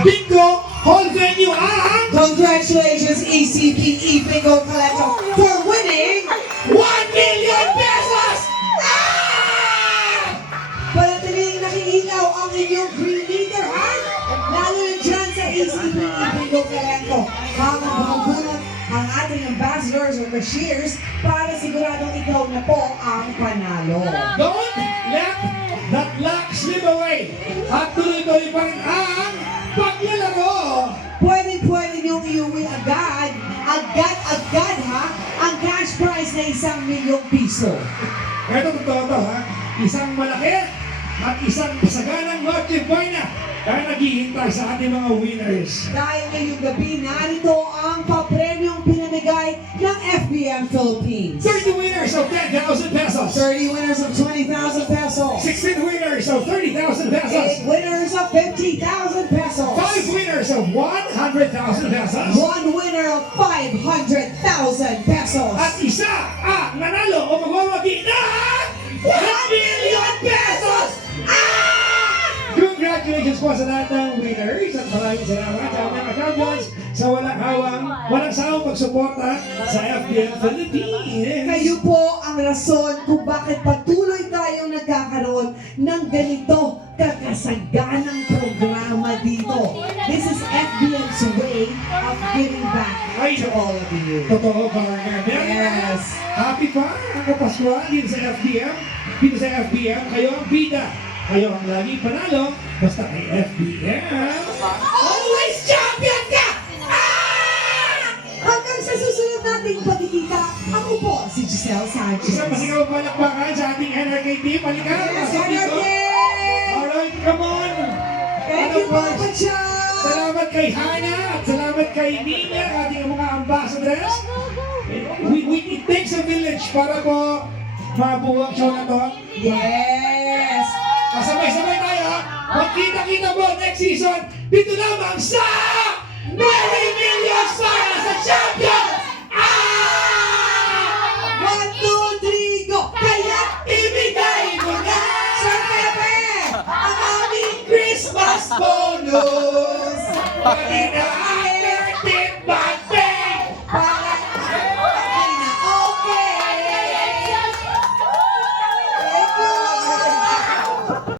Bingo Hall Venue ang Congratulations, ECPE Bingo Collector, for winning 1 million pesos! Panatiling nakikilaw ang inyong green leader, ha? Lalo na dyan sa ECPE Bingo Collector. Habang bumubunot ang ating ambassadors or cashiers para siguradong ikaw na po ang panalo. Don't let that luck slip away. At tuloy-tuloy pa rin ang paglalaro. Pwede niyong iuwi agad ha, ang cash prize na 1 milyong piso. Ito totoo to ha. Isang malaki at isang saganang Noche Buena kaya naghihintay sa ating mga winners. Dahil ngayong gabi, narito ang papremyong pinamigay ng FBM Philippines. 30 winners of 10,000 pesos. 30 winners of 20,000 pesos. 16 winners of 30,000 pesos. 8 winners of 50,000 pesos. 5 winners of 100,000 pesos. 1 winner of 500,000 pesos. At isa ang nanalo o magwawagi ng 1 million pesos! Congratulations po sa lahat ng winners at maraming salamat sa mga champions sa walang sawang pagsuporta sa FBM Philippines. Kayo po ang rason kung bakit patuloy tayong nagkakaroon ng ganito kakasaganang programa dito. This is FBM's way of giving back to all of you. Totoo, partner. Yes. Happy pa ang Kapaskuhan dito sa FBM. Dito sa FBM, kayo ang bida. Kayo ang laging panalo. Basta kay FBM. Always champion ka! Hanggang sa susunod nating pagkikita, ako po si Giselle Sanchez. Isang masigaw palakpakan sa ating NRK team. Halika! Yes, pasok dito. Enrique! Alright, come on! Thank you, Papa John! Salamat kay Hana at salamat kay Nina, ating mga ambassadors. It takes a village para po mabuo ang show na to. Yes! Kasabay-sabay tayo. Magkita-kita po next season dito lamang sa Merry Millions para sa Champions! 1, 2, 3, go! Kaya ibigay mo na Sir Pepe! ang aming Christmas bonus! Pati na